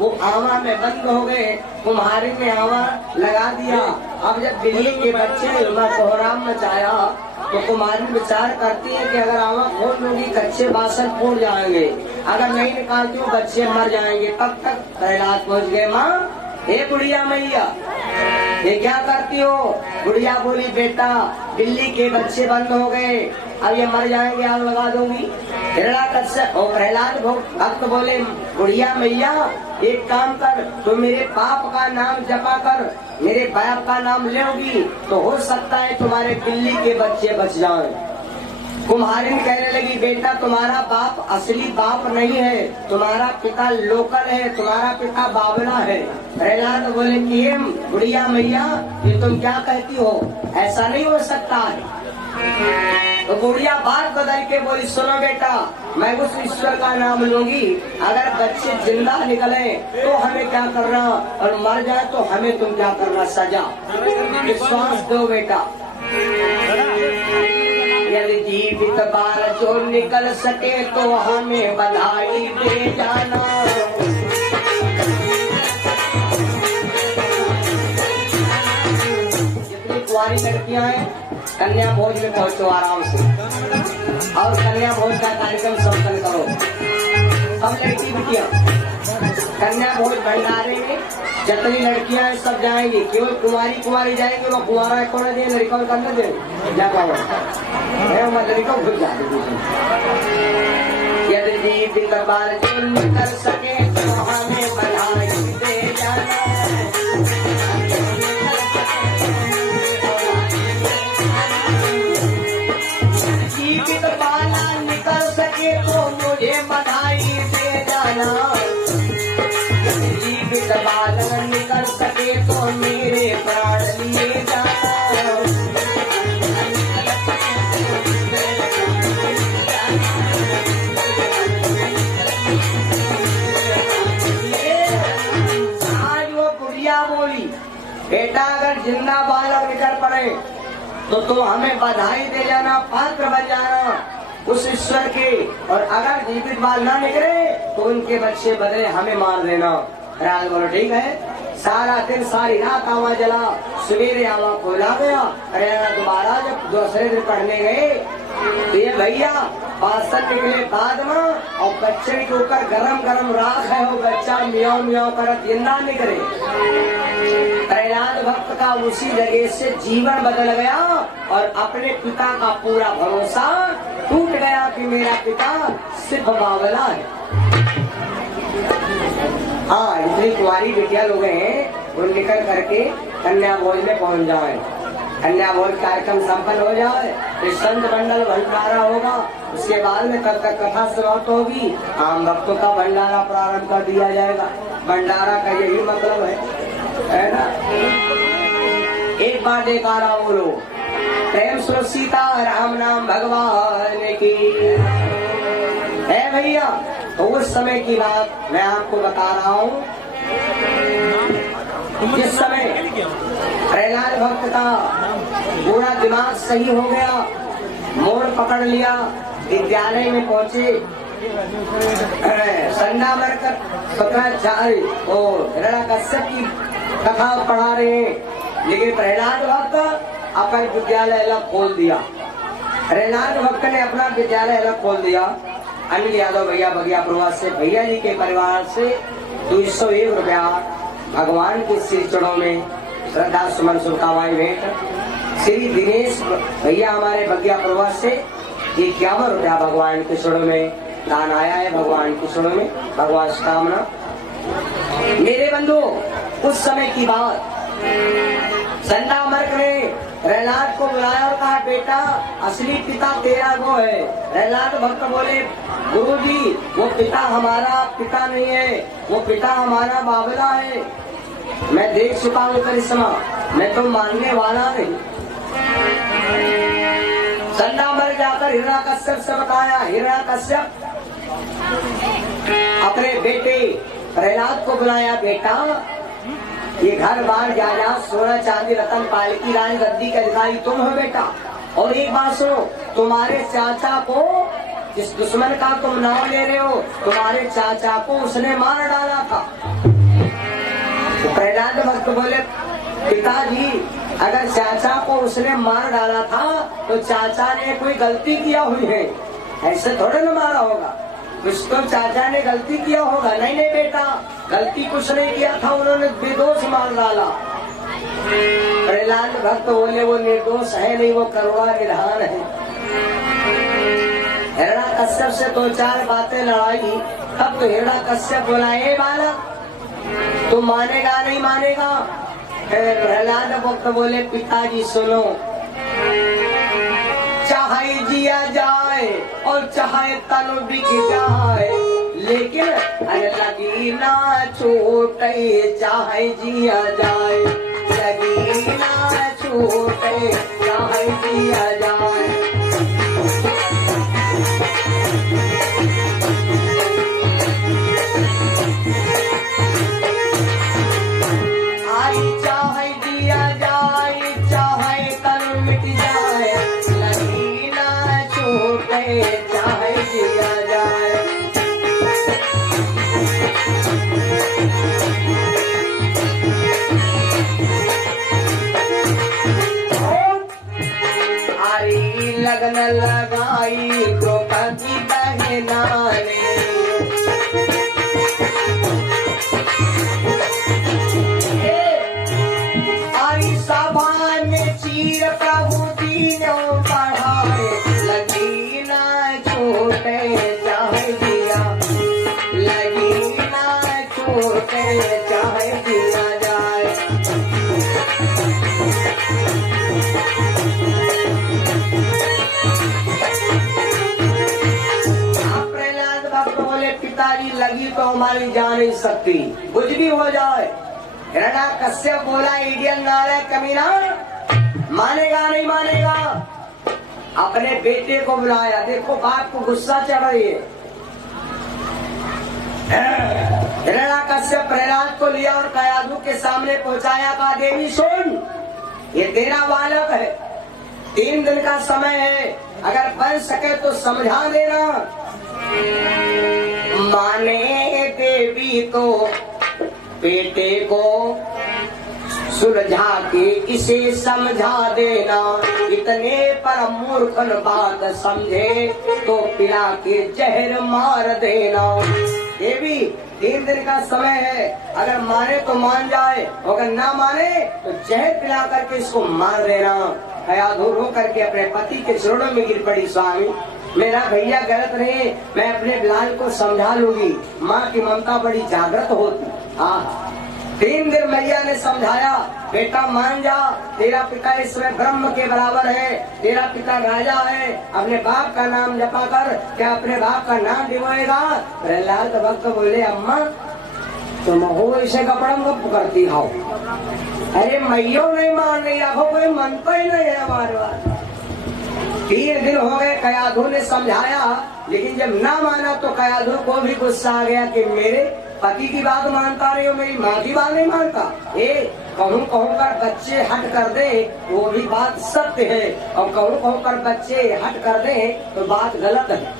वो आवा में बंद हो गए, कुम्हारी ने आवा लगा दिया। अब जब बिल्ली के बच्चे कोहराम मचाया तो कुम्हारी विचार करती है कि अगर आवा खोल लूंगी कच्चे बासन फूट जाएंगे, अगर नहीं निकालती हूँ बच्चे मर जाएंगे। तब तक प्रहलाद पहुँच गए, माँ हे बुढ़िया मैया ये क्या करती हो? बुढ़िया बोली, बेटा बिल्ली के बच्चे बंद हो गए, अब ये मर जाएंगे, आग लगा दूंगी। हिरण्याकश्यप और प्रहलाद भक्त बोले, बुढ़िया मैया एक काम कर, तो मेरे बाप का नाम जपा कर, मेरे बाप का नाम लेगी तो हो सकता है तुम्हारे बिल्ली के बच्चे बच जाएं। कुम्हारिन कहने लगी, बेटा तुम्हारा बाप असली बाप नहीं है, तुम्हारा पिता लोकल है, तुम्हारा पिता बावला है। प्रहलाद बोले कि बुढ़िया मैया ये तुम क्या कहती हो, ऐसा नहीं हो सकता है। तो बुढ़िया बात बदल के बोली, सुनो बेटा मैं उस ईश्वर का नाम लूंगी, अगर बच्चे जिंदा निकले तो हमें क्या करना, और मर जाए तो हमें तुम क्या करना, सजा। विश्वास दो बेटा। यदि जीवित बाल जो निकल सके तो हमें बधाई दे जाना। जितनी कुंवारी लड़कियां हैं कन्या भोज में पहुंचो आराम से, और कन्या भोज का कार्यक्रम संपन्न करो। सब लड़की बिटिया कन्या भोज भंडारे में जितनी लड़कियां हैं सब जाएंगी, केवल कुमारी जाएंगी, वो कुमारा कौन दे लड़का करने दे क्या पाओ लड़का घुस जाए। यदि जीवित बाल जो निकल सके तो हमें बधाई दे जाना। जीवित बाल निकल सके तो मुझे बधाई दे जाना। जीवित बाल निकल सके तो मेरे प्राण लिए जाना। आज वो बुढ़िया बोली, बेटा अगर जिंदा बालक निकल पड़े तो तुम हमें बधाई दे जाना, पात्र बन जाना उस ईश्वर के, और अगर जीवित बाल ना निकले तो उनके बच्चे बदले हमें मार देना। राज बोलो ठीक है। सारा दिन सारी रात आवा जला, सवेरे आवा खोला गया। अरे दोबारा जब दूसरे दिन पढ़ने गए तो ये भैया बासन निकले बाद में, और बच्चे के ऊपर गरम गरम राख है, वो बच्चा मियाँ मियाँ कर जिंदा निकले। प्रहलाद भक्त का उसी जगह से जीवन बदल गया, और अपने पिता का पूरा भरोसा टूट गया कि मेरा पिता सिर्फ बावला है। हाँ, इतनी कुंवारी बेटिया लोग हैं वो निकल करके कन्या भोज में पहुंच जाए, कन्या भोज कार्यक्रम संपन्न हो जाए, फिर संत मंडल भंडारा होगा, उसके बाद में तब तक कथा समाप्त होगी, आम भक्तों का भंडारा प्रारंभ कर दिया जाएगा। भंडारा का यही मतलब है ना। एक बार देखारा बोलो, प्रेम सुनो सीता राम नाम भगवान की है भैया। तो उस समय की बात मैं आपको बता रहा हूँ, जिस समय प्रहलाद भक्त का पूरा दिमाग सही हो गया, मोड़ पकड़ लिया, विद्यालय में पहुंचे, संडा मरकर शंकराचार्य और हिरण्याकश्यप की कथा पढ़ा रहे हैं, लेकिन प्रहलाद भक्त अपना विद्यालय अलग खोल दिया। प्रहलाद भक्त ने अपना विद्यालय अलग खोल दिया। अनिल यादव भैया बगिया प्रवास से भैया जी के परिवार से 201 रुपया भगवान के श्री चरणों में श्रद्धा सुमन शुभकामनाएं भेंट। श्री दिनेश भैया हमारे बगिया प्रवास से 51 रुपया भगवान के चरणों में दान आया है, भगवान के चरणों में भगवान से कामना। मेरे बंधु उस समय की बात, संडा मर्क ने प्रहलाद को बुलाया और कहा, बेटा असली पिता तेरा वो है। प्रहलाद भक्त बोले, गुरुजी वो पिता हमारा पिता नहीं है, वो पिता हमारा बावला है। मैं देख चुका हूँ करिश्मा, मैं तो मानने वाला नहीं। संडा मर्क जाकर हिरण्याकश्यप से बताया। हिरण्याकश्यप अपने बेटे प्रहलाद को बुलाया, बेटा ये घर बार जायदाद सोना चांदी रतन पालकी रानी गद्दी के अधिकारी तुम हो बेटा, और एक बात सुनो, तुम्हारे चाचा को, जिस दुश्मन का तुम नाम ले रहे हो, तुम्हारे चाचा को उसने मार डाला था। भक्त बोले पिताजी अगर चाचा को उसने मार डाला था तो चाचा ने कोई गलती किया हुई है, ऐसे थोड़े न मारा होगा, कुछ तो चाचा ने गलती किया होगा। नहीं नहीं बेटा, गलती कुछ नहीं किया था, उन्होंने निर्दोष मार डाला। प्रहलाद भक्त बोले वो निर्दोष है नहीं, वो करुणा निधान है। हिरण्याकश्यप से दो चार बातें लड़ाई, तब तो हिरण्याकश्यप बोला ए बालक तू मानेगा नहीं मानेगा? प्रहलाद भक्त बोले पिताजी सुनो, चाहे जिया जाए और चाहे तन बिक जाए, लेकिन लगी ना छूटे, चाहे जिया जाए लगी ना छूटे, चाहे जिया जाए। चाहे जिया जाए चाहे तन मिट जाए, लगी ना छूटे, चाहे जिया जाए। हरी लगन लगाई द्रौपदी बहना ने, चीर प्रभु दीनों बढ़ाए, लगी ना छूटे, चाहे दिया लगी ना छूटे, चाहे दिया जाए। प्रहलाद भक्त बोले पिताजी लगी तो हमारी जा नहीं सकती, कुछ भी हो जाए। हिरण्याकश्यप बोला इडियन नारे कमीना, मानेगा नहीं मानेगा? अपने बेटे को बुलाया, देखो बाप को गुस्सा चढ़ रही है। हिरण्याकश्यप प्रहलाद को लिया और कयाधु के सामने पहुंचाया, कहा देवी सुन, ये तेरा बालक है, 3 दिन का समय है, अगर बन सके तो समझा देना। माने देवी तो बेटे को सुलझा के इसे समझा देना, इतने पर मूर्खन बात समझे तो पिला के जहर मार देना। देवी 3 दिन का समय है, अगर माने तो मान जाए, अगर ना माने तो जहर पिला करके इसको मार देना। कयाधु रो करके अपने पति के चरणों में गिर पड़ी, स्वामी मेरा भैया गलत नहीं, मैं अपने लाल को समझा लूंगी। माँ की ममता बड़ी जागृत होती। 3 दिन मैया ने समझाया, बेटा मान जा, तेरा पिता इसमें ब्रह्म के बराबर है, तेरा पिता राजा है, अपने बाप का नाम जपा कर, क्या अपने बाप का नाम डिबोएगा? प्रहलाद भक्त बोले अम्मा तुम हो इसे कपड़म गप करती हो, अरे मैयो नहीं मान रही, आखो कोई मनता ही नहीं है हमारे बात। 3 दिन हो गए, कयाधु ने समझाया, लेकिन जब ना माना तो कयाधु को भी गुस्सा आ गया कि मेरे पति की बात मानता रही हो, मेरी माँ की बात नहीं मानता। कहूँ कर बच्चे हट कर दे वो भी बात सत्य है, और कहूँ कर बच्चे हट कर दे तो बात गलत है।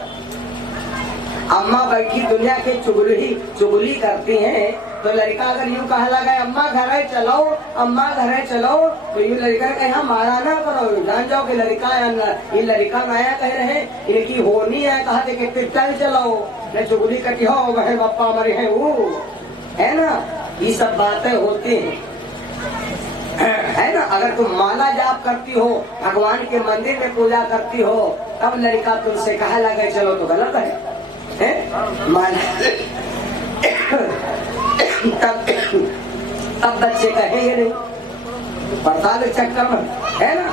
अम्मा बैठी दुनिया के चुगली करती हैं, तो लड़का अगर यूँ कहा लगा अम्मा घर चलो, अम्मा घर चलो, तो यूँ लड़का कहे मारा ना करो, जान जाओ कि लड़का ये लड़का नया कह रहे इनकी होनी है, कहा कि चल चलो न चुगली कटी हो वह पप्पा मरे हैं वो, है ना, ये सब बातें होती हैं, है ना। अगर तुम माला जाप करती हो, भगवान के मंदिर में पूजा करती हो, तब लड़का तुमसे कहा लगे चलो तो गलत है माला तब बच्चे कहेंगे नहीं, पड़ता के चक्कर में, है ना।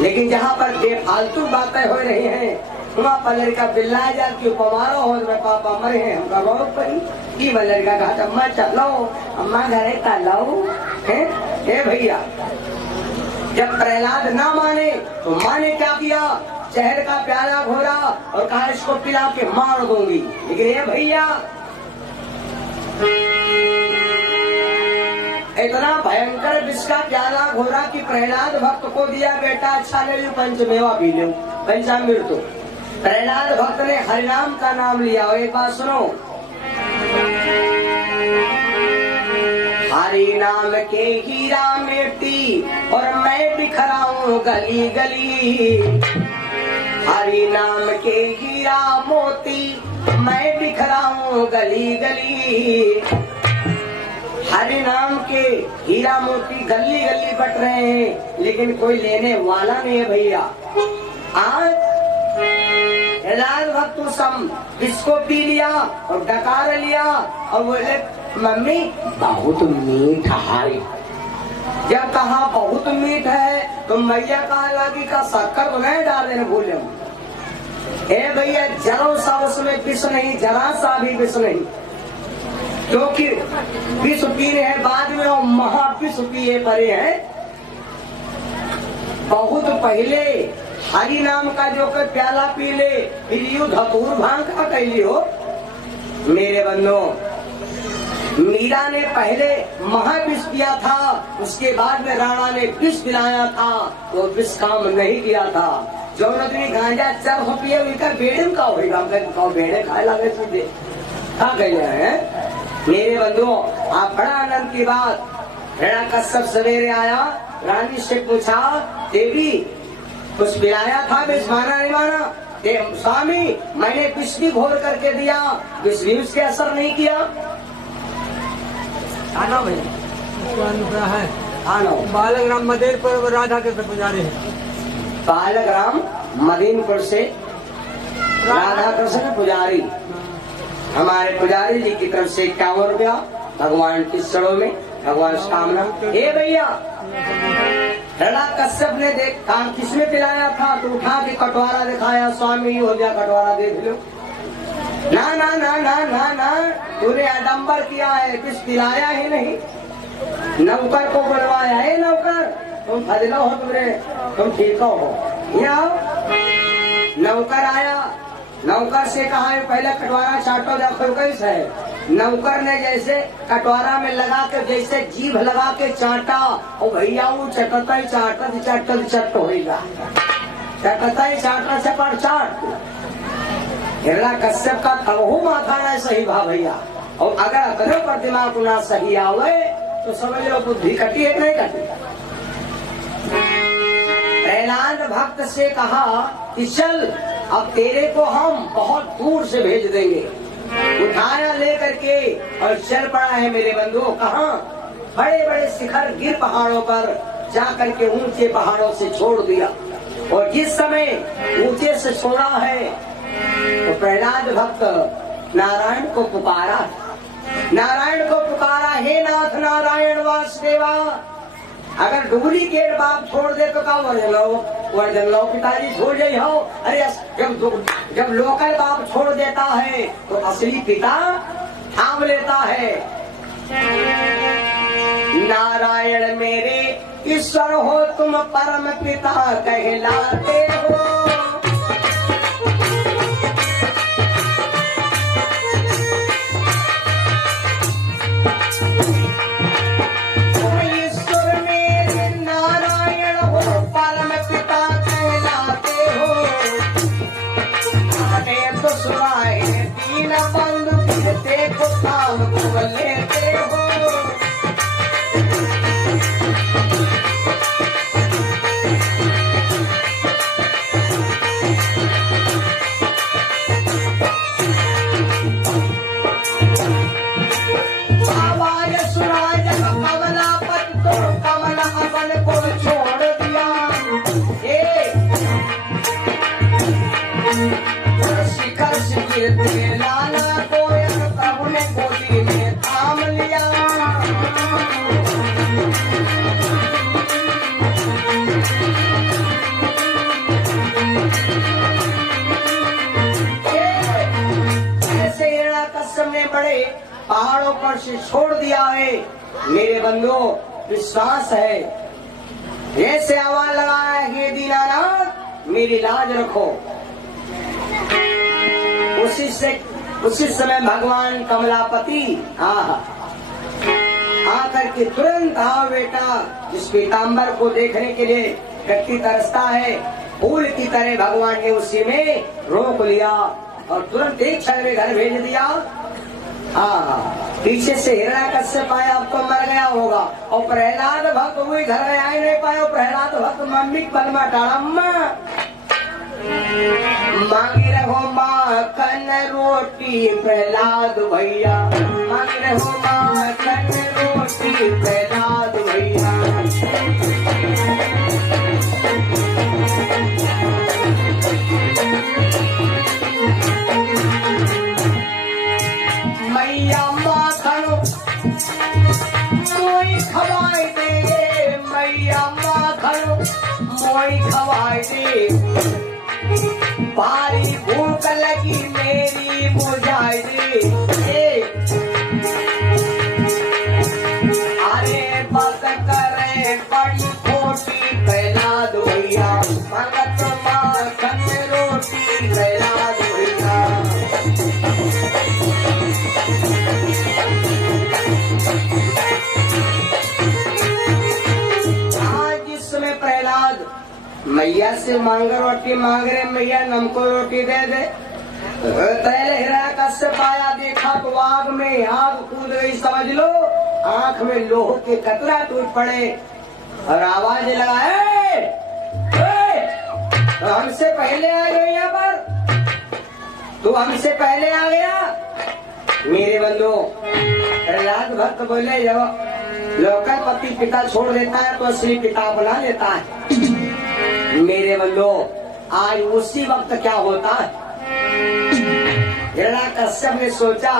लेकिन जहाँ पर बेफालतू बातें हो रही हैं, वहाँ पर लड़का बिल्ला जाती पवारो हो, पापा मरे हैं हमका बहुत पड़ी, लड़का कहा अम्मा चलो, अम्मा घरे का लो, है भैया। जब प्रहलाद ना माने तो माँ ने क्या किया, शहर का प्याला घोरा और कहा इसको पिला के मार दूंगी। लेकिन ये भैया इतना भयंकर विष का प्याला घोरा कि प्रहलाद भक्त को दिया, बेटा अच्छा ले लो पंचमेवा पी लो, पंचामृत। तो प्रहलाद भक्त ने हरिनाम का नाम लिया, और एक बात सुनो, हरि नाम के हीरा मेटी और मैं बिखराऊं गली गली। हरि नाम के हीरा मोती मैं बिखराऊं गली गली। हरि नाम के हीरा मोती गली गली बट रहे हैं, लेकिन कोई लेने वाला नहीं है भैया। आज लाल भक्त सम इसको पी लिया और डकार लिया और बोले मम्मी बहुत मीठ है। जब कहा बहुत मीठ है तो मैया कहा लगी का शक्कर तो नहीं डाल देने भूले। ए भैया जरा सा उसमें विष नहीं, जरा सा भी विष नहीं, क्योंकि विष पी रहे हैं बाद में वो महाविष पिए पड़े हैं। बहुत पहले हरि नाम का जो कर प्याला पी ले, फिर यू धतूर भांग का कैली हो। मेरे बंधो मीरा ने पहले महाविष पिया था, उसके बाद में राणा ने विष पिलाया था, वो विष काम नहीं किया था। जो आदमी गांजा चर हो पिए उनका बेड़े का होगा, बेड़े खाए लगे सीधे खा गए हैं। मेरे बंधुओं आप बड़ा आनंद की बात। हिरण्यकश्यप सवेरे आया, रानी से पूछा देवी कुछ पिलाया था, विष माना नहीं माना? स्वामी मैंने विष भी घोर करके दिया, विष भी उसके असर नहीं किया। आना भैया है आना। बालग्राम मदेरपुर राधा कृष्ण पुजारी है। बालग्राम मदीनपुर से राधा कृष्ण पुजारी, हमारे पुजारी जी की तरफ से 51 रुपया भगवान की चरणों में, भगवान कामना। हे भैया हिरण्यकश्यप ने देखा किसने पिलाया था तो उठा के कटवारा दिखाया, स्वामी हो गया कटवारा देख लो। ना ना ना ना ना ना तूने आडंबर किया है, कुछ पिलाया ही नहीं। नौकर को बुलवाया है, नौकर तुम फजलो हो, तुम ठीक हो। यहाँ नौकर आया, नौकर से कहा है पहले कटवारा चाटो देखो कैसे है। नौकर ने जैसे कटवारा में लगा के जैसे जीभ लगा के चाटा, और भैया वो चटता ही चाटत चटत चट होगा, चटता ही चाटना से पर चाट। हिरण्यकश्यप का तबहू माथा ना सही भा भैया, और अगर अतरे पर दिमाग ना सही आवे तो समझ लो बुद्धि कटी है नहीं कटी। प्रहलाद भक्त से कहा कि चल अब तेरे को हम बहुत दूर से भेज देंगे। उठाया लेकर के और चल पड़ा है मेरे बंधुओं। कहाँ? बड़े बड़े शिखर गिर पहाड़ों पर जाकर के ऊंचे पहाड़ों से छोड़ दिया। और जिस समय ऊंचे से छोड़ा है तो प्रहलाद भक्त नारायण को पुकारा, नारायण को पुकारा, हे नाथ नारायण वासुदेवा। अगर डुप्लीकेट बाप छोड़ दे तो क्या वर्जन लो पिताजी छोड़ जाई हो। अरे जब लोकल बाप छोड़ देता है तो असली पिता थाम लेता है। नारायण मेरे ईश्वर हो, तुम परम पिता कहलाते हो। लेते हो आवाज सुना जब कमलापत तो कमला अपन को छोड़ दिया। शिखर से गिरते लाला को प्रभु ने गोदी में थाम लिया। ऐसे हिरण्यकश्यप ने बड़े पहाड़ों पर से छोड़ दिया है। मेरे बंधुओं विश्वास है, ऐसे आवाज लगाया हे दीनानाथ मेरी लाज रखो। उसी समय भगवान कमलापति आकर के तुरंत आओ बेटा। इस पीताम्बर को देखने के लिए व्यक्ति तरसता है, फूल की तरह भगवान ने उसी में रोक लिया और तुरंत एक क्षण में घर भेज दिया। हाँ, पीछे से हिरण्यकश्यप आया, अब तो मर गया होगा। और प्रहलाद भक्त हुई घर में आ ही नहीं पाया। प्रहलाद भक्त मम्मी पल में टाड़म्मा मांगी रहो माखन रोटी प्रहलाद भैया, मांगी रहो माखन रोटी प्रहलाद भैया। मैया माखन मोई खवाए दे, मैया माखन मोई खवाए दे। भारी भूख लगी मेरी बुझाई दे। अरे बात करे बड़ी खोटी प्रहलाद भैया, मंगत माखन रोटी प्रहलाद भैया। आज इसमें प्रहलाद मैया से मांग रोटी मांग रहे, मैया नमको रोटी दे दे। पहले हिरण्यकश्यप आया, देखा तो आग में आग कूद गई, समझ लो आंख में लोह के कतरा टूट पड़े और आवाज लगा, तो हमसे पहले आ गए यहाँ पर, तू हमसे पहले आ गया। मेरे बंधु प्रहलाद भक्त बोले, जब लौकर पति पिता छोड़ देता है तो असली पिता बना लेता है। मेरे बंधु आज उसी वक्त क्या होता है, हिरण्यकश्यप ने सोचा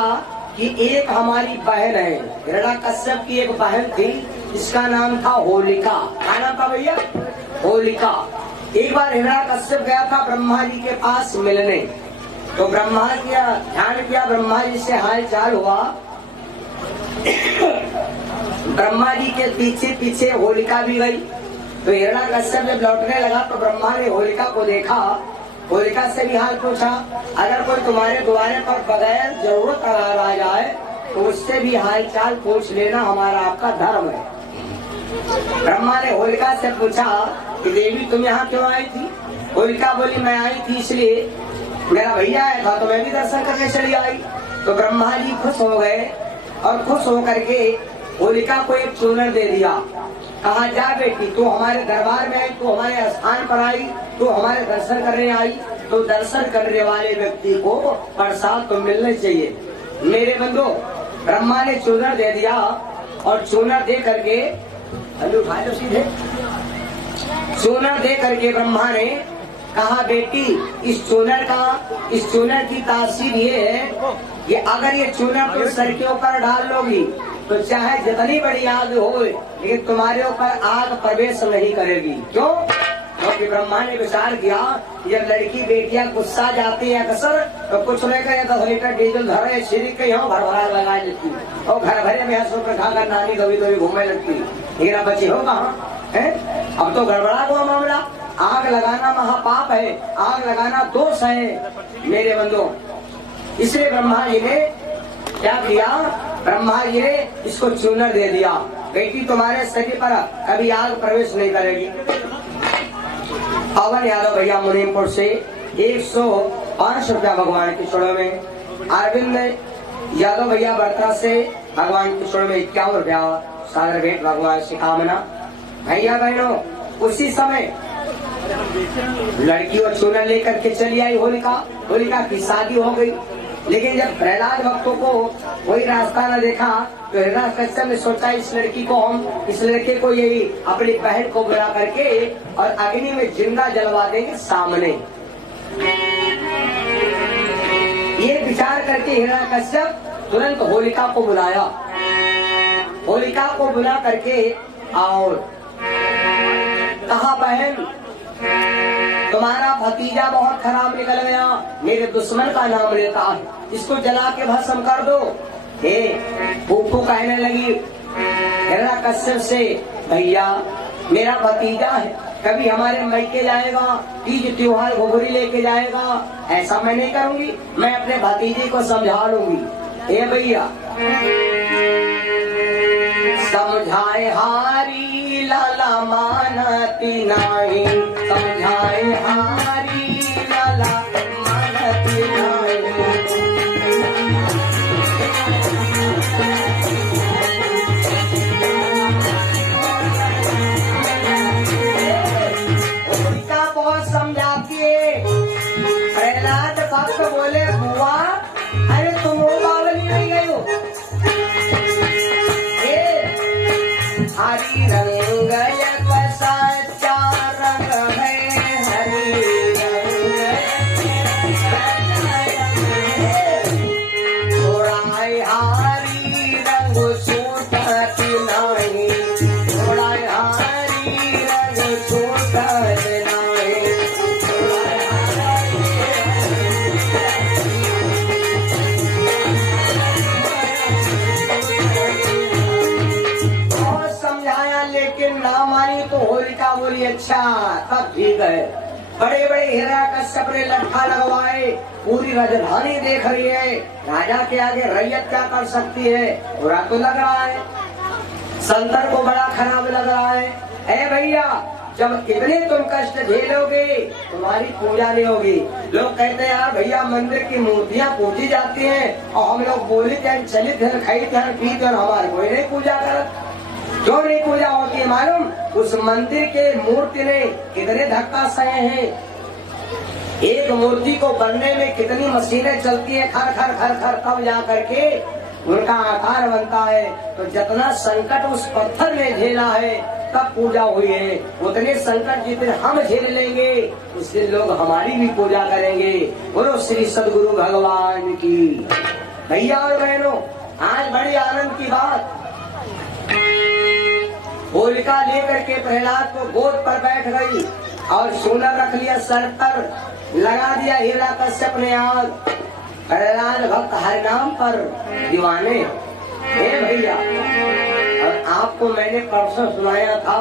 कि एक हमारी बहन है। हिरण्यकश्यप की एक बहन थी, इसका नाम था होलिका। क्या नाम था भैया? होलिका। एक बार हिरण्यकश्यप गया था ब्रह्मा जी के पास मिलने, तो ब्रह्मा जी ध्यान किया, ब्रह्मा जी से हाल चाल हुआ। ब्रह्मा जी के पीछे पीछे होलिका भी गई। तो हिरण्यकश्यप जब लौटने लगा तो ब्रह्मा ने होलिका को देखा, होलिका से भी हाल पूछा। अगर कोई तुम्हारे द्वारे पर बगैर जरूरत अगर आ जाए तो उससे भी हाल चाल पूछ लेना, हमारा आपका धर्म है। ब्रह्मा ने होलिका से पूछा कि देवी तुम यहाँ क्यों आई थी? होलिका बोली, मैं आई थी इसलिए मेरा भैया आया था तो मैं भी दर्शन करके चली आई। तो ब्रह्मा जी खुश हो गए और खुश होकर के होलिका को एक चूनर दे दिया। कहा, जा बेटी तू हमारे दरबार में आई, तू हमारे स्थान पर आई, तू हमारे दर्शन करने आई, तो दर्शन करने वाले व्यक्ति को प्रसाद तो मिलना चाहिए। मेरे बंधु ब्रह्मा ने चूनर दे दिया और चूनर दे करके सीधे चूनर दे करके ब्रह्मा ने कहा, बेटी इस चूनर की तासीर ये है कि अगर ये चूनर तुम सर के ऊपर डाल लोगी तो चाहे जितनी बड़ी आग हो लेकिन तुम्हारे ऊपर आग प्रवेश नहीं करेगी। क्यों? क्योंकि ब्रह्मा ने विचार किया, जब लड़की बेटियां गुस्सा जाती है अक्सर तो कुछ नहीं करे, 10 लीटर डीजल धरे छिड़क के यहाँ भरभरा लगा देती और घर भरे में हंसों खाकर नानी कभी कभी घूमने लगती। मेरा बच्ची हो कहाँ है? अब तो गड़बड़ा हुआ मामला। आग लगाना महापाप है, आग लगाना दोष है मेरे बंधु। इसलिए ब्रह्मा जी ने क्या किया, ब्रह्मा जी ने इसको चूनर दे दिया, बेटी तुम्हारे शरीर पर कभी आग प्रवेश नहीं करेगी। पवन यादव भैया मुनीमपुर से 105 रुपया भगवान के चरणों में। अरविंद यादव भैया बर्ता से भगवान के चरणों में 51 रुपया सागर भेंट भगवान से कामना। भैया बहनों उसी समय लड़की और चूनर लेकर के चली आई होलिका की शादी हो गई। लेकिन जब प्रहलाद भक्तों को कोई रास्ता न देखा तो हिरण्यकश्यप ने सोचा इस लड़के को यही अपनी बहन को बुला करके और अग्नि में जिंदा जलवा देंगे सामने। ये विचार करके हिरण्यकश्यप तुरंत होलिका को बुलाया। होलिका को बुला करके और कहा, बहन तुम्हारा भतीजा बहुत खराब निकल गया, मेरे दुश्मन का नाम लेता है, इसको जला के भस्म कर दो। फूफू कहने लगी हिरण्यकश्यप से, भैया मेरा भतीजा है, कभी हमारे मैके जाएगा, तीज त्योहार घुघरी लेके जाएगा, ऐसा मैं नहीं करूंगी, मैं अपने भतीजे को समझा लूंगी। ए भैया समझाए हारी लाला मानती नहीं, समझाए हारी लाला मानती नहीं। हरी रंग एक सच्चा रंग है, हरी रंग थोड़ा हरी रंग छूटती नहीं, थोड़ा हरी रंग छूटती नहीं। बहुत समझाया लेकिन ना मानी तो होलिका बोली अच्छा तब ठीक है। बड़े बड़े हिरण्यकश्यप ने लट्ठा लगवाए, पूरी राजधानी देख रही है, राजा के आगे रैयत क्या कर सकती है, बुरा तो लग रहा है, संतर को बड़ा खराब लग रहा है। ए भैया जब इतने तुम कष्ट झेलोगे तुम्हारी पूजा नहीं होगी। लोग कहते हैं यार भैया मंदिर की मूर्तियां पूजी जाती हैं और हम लोग बोले थे चलित हैं खाते हैं पीते और हमारे कोई नहीं पूजा करत। क्यों नहीं पूजा होती है मालूम? उस मंदिर के मूर्ति ने कितने धक्का सहे हैं। एक मूर्ति को बनने में कितनी मशीनें चलती है, खर खर खर खर तब जा करके उनका आकार बनता है। तो जितना संकट उस पत्थर ने झेला है तब पूजा हुई है, उतने संकट जितने हम झेल लेंगे उससे लोग हमारी भी पूजा करेंगे। बोलो श्री सद्गुरु भगवान की। भैया और बहनों आज बड़ी आनंद की बात, होलिका लेकर के प्रहलाद को गोद पर बैठ गई और सोना रख लिया सर पर, लगा दिया हिरण्यकश्यप ने आग। प्रहलाद भक्त हरि नाम पर दीवाने। हे भैया और आपको मैंने परसों सुनाया था,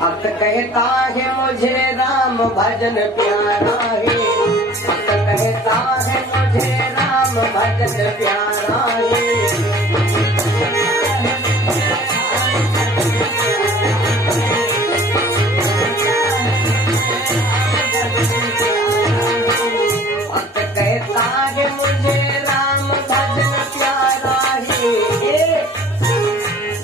भक्त कहता है मुझे राम भजन प्यारा है, भक्त कहता है मुझे राम भजन प्यारा है। भक्त कहता है मुझे राम भजन प्यारा है,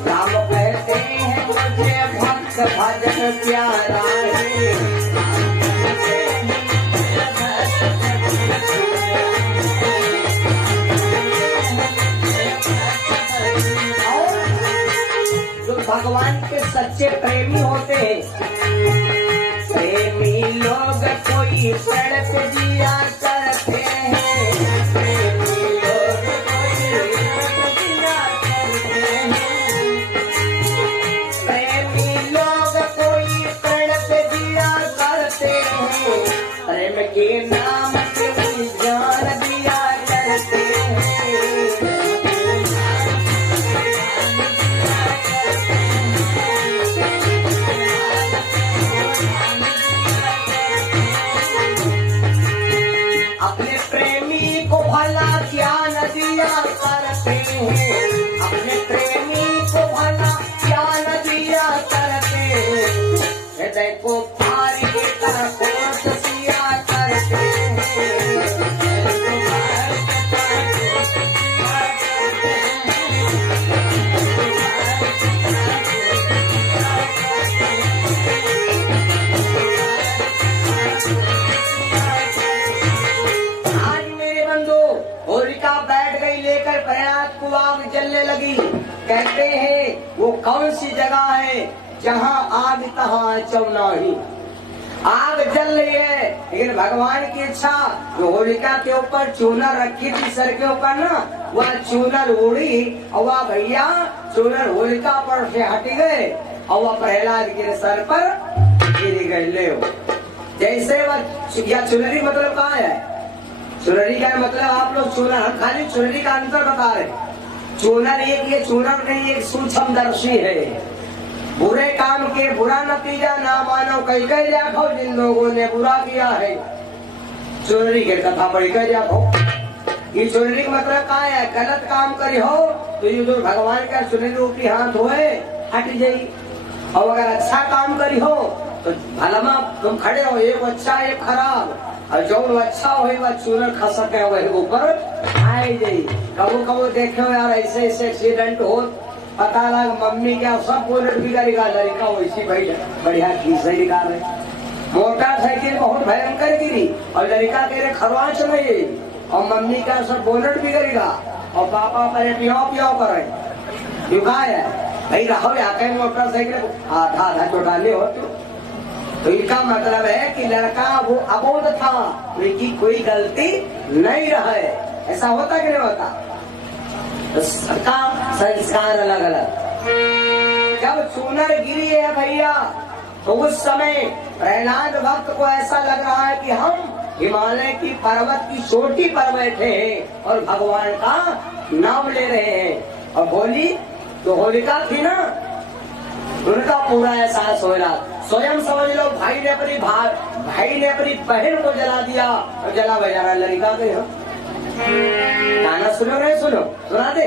राम कहते हैं मुझे भक्त भजन प्यारा है। भगवान के सच्चे प्रेमी होते हैं, प्रेमी लोग कोई सड़क जिया करते हैं, प्रेमी लोग कोई सड़क जिया करते हैं, प्रेमी लोग कोई सड़क जिया करते हैं, प्रेम के नाम पे जान दिया करते हैं। अपने प्रेमी को भला क्या न दिया करते हैं, अपने प्रेमी को भला क्या न दिया करते हैं, हृदय को फाड़ के तरफ दिया करते हैं। होलिका बैठ गई लेकर प्रयाग को आग जलने लगी। कहते हैं वो कौन सी जगह है जहाँ आग तहाँ चौनाही, आग जल रही है लेकिन भगवान की इच्छा जो होलिका के ऊपर चूनर रखी थी सर के ऊपर ना, वह चूनर उड़ी और वह भैया चूनर होलिका पर से हट गए और वह प्रहलाद के सर पर गिर गए। ले जैसे वह चुनरी मतलब कहा है, चुनरी का मतलब आप लोग चूनर खाली चुनरी का अंतर बता रहे। चूनर एक ये चूनर नहीं, एक सूक्ष्मदर्शी है। बुरे काम के बुरा नतीजा ना मानो कई कई देखो जिन लोगों ने बुरा किया है। चुनरी के कथा पढ़ी कर देखो। ये चुनरी का मतलब क्या है? गलत काम करी हो तो ये जो भगवान का चुनरी रूपी हाथ होए हट जाई, और अगर अच्छा काम करी हो तो भला तुम खड़े हो, एक अच्छा एक खराब, और जो अच्छा हो वह चूनर खसक है वही ऊपर आए जाई। कबो कबो देखे हो यार ऐसे ऐसे एक्सीडेंट हो, पता लग मम्मी क्या सब बोनट भी करेगा, लड़का वैसी बढ़िया खींचे निकाल रहे। मोटरसाइकिल बहुत भयंकर गिरी और लड़का कह रहे खरवाच में और मम्मी का सब बोनट भी करेगा। और पापा पर पियो पियो करे युगा है भाई रहो या कहीं मोटरसाइकिल आधा आधा चौटाले हो तो इनका मतलब है कि लड़का वो अबोध था, उनकी कोई गलती नहीं रहे। ऐसा होता कि नहीं होता? तो सबका संस्कार अलग अलग। जब चूनर गिरी है भैया तो उस समय प्रहलाद भक्त को ऐसा लग रहा है कि हम हिमालय की पर्वत की चोटी पर बैठे हैं और भगवान का नाम ले रहे हैं। और होली तो होलिका थी ना, उनका पूरा एहसास हो रहा। स्वयं समझ लो भाई ने अपनी बहन को जला दिया और जला बजाना लड़का के। गाना सुनो नहीं सुनो, सुना दे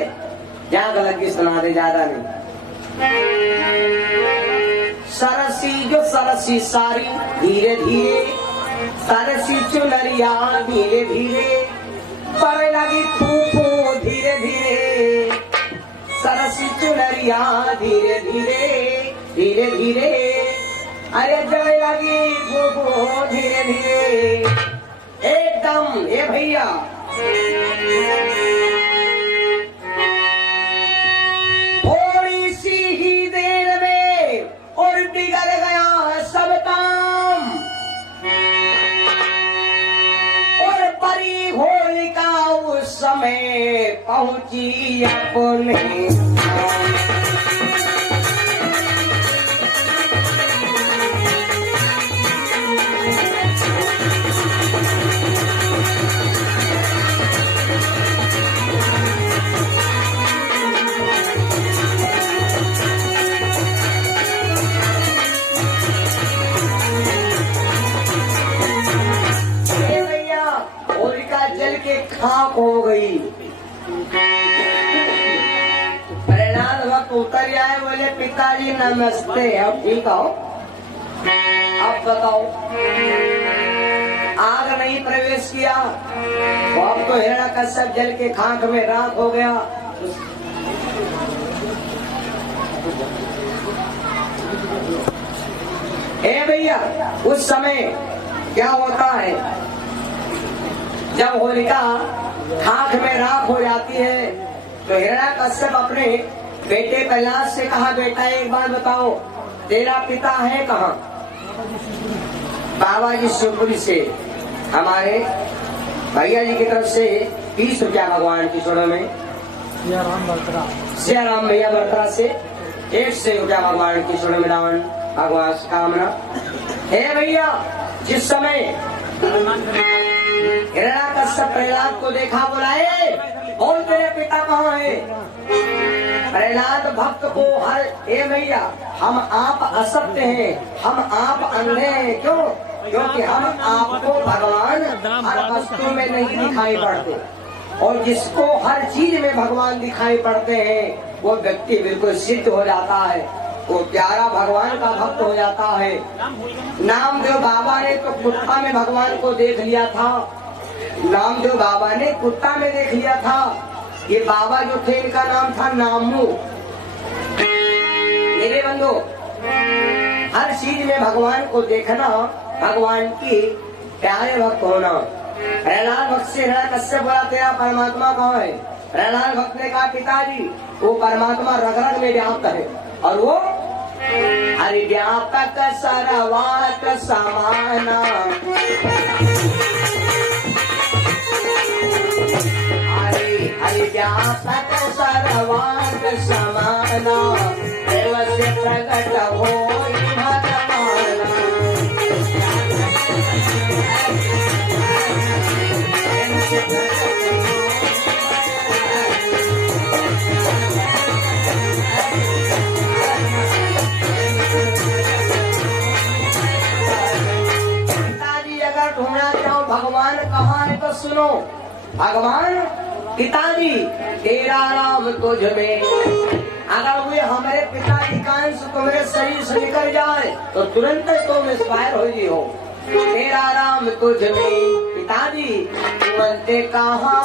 जहाँ गलत की सुना दे, ज्यादा नहीं। सरसी जो सरसी सारी धीरे धीरे, सरसी चुनरिया धीरे धीरे, पड़े लगी फूफू धीरे धीरे, सरसी चुनरिया धीरे धीरे धीरे धीरे, अरे जय लगी फूफू धीरे धीरे एकदम। ये भैया थोड़ी सी ही देर में और बिगड़ गया सब काम, और परी होलिका उस समय पहुंची अपने खाक हो गई। प्रहलाद भक्त उतर आए, बोले पिताजी नमस्ते। अब ठीक हो, अब बताओ आग नहीं प्रवेश किया तो अब तो हिरण्यकश्यप जल के खाक में राख हो गया। ए भैया उस समय क्या होता है, जब होलिका खाक में राख हो जाती है तो हिरण्यकश्यप अपने बेटे प्रहलाद से कहा, बेटा एक बात बताओ, तेरा पिता है कहाँ? बाबा जी शिवपुरी से हमारे भैया जी की तरफ से 30 रुपया भगवान की छोड़ो में, सियाराम भैया बर्तरा से 100 रुपया भगवान की छोड़ो में दान भगवान से कामना। हे भैया जिस समय हिरण्यकश्यप प्रहलाद को देखा, बुलाए और तेरे पिता कहाँ है? प्रहलाद भक्त को हर, ए भैया हम आप असत्य हैं, हम आप अंधे हैं। क्यों? क्योंकि हम आपको भगवान हर वस्तु में नहीं दिखाई पड़ते, और जिसको हर चीज में भगवान दिखाई पड़ते हैं वो व्यक्ति बिल्कुल सिद्ध हो जाता है, वो प्यारा भगवान का भक्त हो जाता है। नामदेव बाबा ने तो कुत्ता में भगवान को देख लिया था, नामदेव बाबा ने कुत्ता में देख लिया था। ये बाबा जो थे इनका नाम था नामू। मेरे बंधु हर चीज में भगवान को देखना, भगवान की प्यारे भक्त होना। प्रहलाद भक्त से हिरण्यकश्यप बोला, तेरा परमात्मा कहाँ है? प्रहलाद भक्त ने कहा, पिताजी वो परमात्मा रग रग में व्याप्त है, और वो हरि व्यापक सर्वात समाना, हरि व्यापक सर्वात समाना, देव से प्रकट हो भगवाना। ढूंढना चाहो भगवान कहाँ है तो सुनो, भगवान पिताजी तेरा नाम तुझ में, अगर वे हमारे पिताजी का अंश तुम्हारे शरीर से निकल जाए तो तुरंत तुम इंस्पायर हो जी हो। तेरा नाम तुझ में पिताजी, तुमते कहाँ